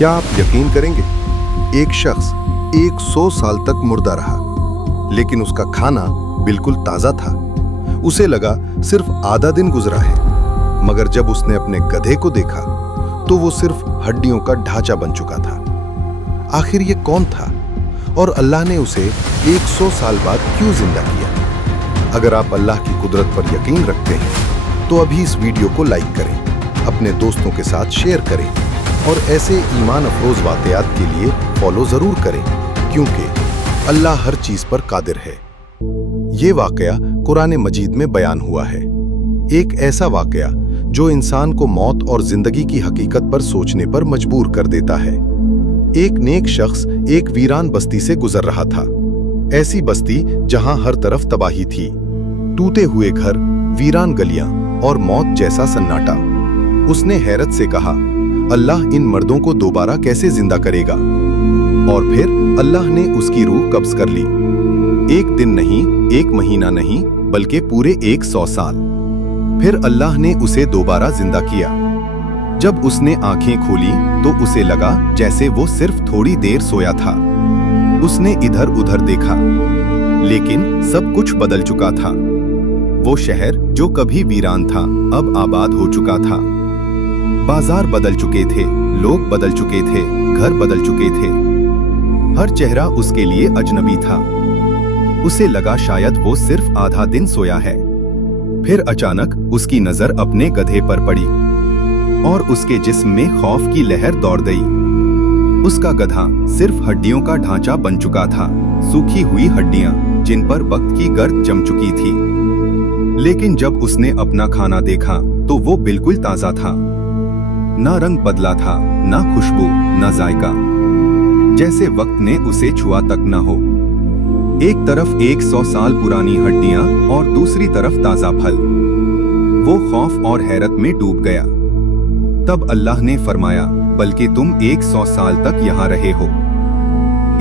क्या आप यकीन करेंगे, एक शख्स 100 साल तक मुर्दा रहा, लेकिन उसका खाना बिल्कुल ताजा था। उसे लगा सिर्फ आधा दिन गुजरा है, मगर जब उसने अपने गधे को देखा तो वो सिर्फ हड्डियों का ढांचा बन चुका था। आखिर ये कौन था और अल्लाह ने उसे 100 साल बाद क्यों जिंदा किया? अगर आप अल्लाह की कुदरत पर यकीन रखते हैं तो अभी इस वीडियो को लाइक करें, अपने दोस्तों के साथ शेयर करें और ऐसे ईमान अफरोज वाक़यात के लिए फॉलो जरूर करें, क्योंकि अल्लाह हर चीज पर कादिर है। ये वाक़या कुरान मजीद में बयान हुआ है, एक ऐसा वाक़या जो इंसान को मौत और जिंदगी की हकीकत पर सोचने पर मजबूर कर देता है। एक नेक शख्स एक वीरान बस्ती से गुजर रहा था, ऐसी बस्ती जहां हर तरफ तबाही थी, टूटे हुए घर, वीरान गलियां और मौत जैसा सन्नाटा। उसने हैरत से कहा, अल्लाह इन मर्दों को दोबारा कैसे जिंदा करेगा? और फिर अल्लाह ने उसकी रूह कब्ज कर ली। एक दिन नहीं, एक महीना नहीं, बल्कि पूरे 100 साल। फिर अल्लाह ने उसे दोबारा जिंदा किया। जब उसने आंखें खोली तो उसे लगा जैसे वो सिर्फ थोड़ी देर सोया था। उसने इधर उधर देखा, लेकिन सब कुछ बदल चुका था। वो शहर जो कभी वीरान था अब आबाद हो चुका था। बाजार बदल चुके थे, लोग बदल चुके थे, घर बदल चुके थे। हर चेहरा उसके लिए अजनबी था। उसे लगा शायद वो सिर्फ आधा दिन सोया है। फिर अचानक उसकी नजर अपने गधे पर पड़ी और उसके जिस्म में खौफ की लहर दौड़ गई। उसका गधा सिर्फ हड्डियों का ढांचा बन चुका था, सूखी हुई हड्डियां जिन पर वक्त की गर्द जम चुकी थी। लेकिन जब उसने अपना खाना देखा तो वो बिल्कुल ताजा था। ना रंग बदला था, ना खुशबू, ना जायका, जैसे वक्त ने उसे छुआ तक न हो। एक तरफ 100 साल पुरानी हड्डियां और दूसरी तरफ ताजा फल। वो खौफ और हैरत में डूब गया। तब अल्लाह ने फरमाया, बल्कि तुम 100 साल तक यहाँ रहे हो।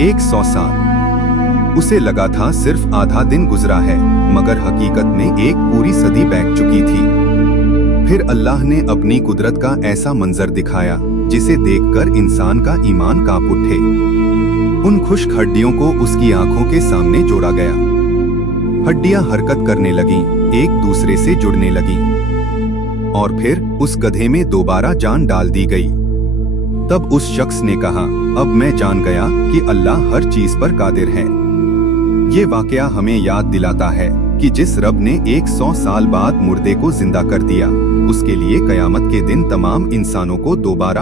100 साल। उसे लगा था सिर्फ आधा दिन गुजरा है, मगर हकीकत में एक पूरी सदी बीत चुकी थी। फिर अल्लाह ने अपनी कुदरत का ऐसा मंजर दिखाया जिसे देखकर इंसान का ईमान कांप उठे। उन खुश्क हड्डियों को उसकी आंखों के सामने जोड़ा गया। हड्डियां हरकत करने लगीं, एक दूसरे से जुड़ने लगीं। और फिर उस गधे में दोबारा जान डाल दी गई। तब उस शख्स ने कहा, अब मैं जान गया कि अल्लाह हर चीज पर कादिर है। ये वाकया हमें याद दिलाता है कि जिस रब ने 100 साल बाद मुर्दे को जिंदा कर दिया, उसके लिए कयामत के दिन तमाम इंसानों को दोबारा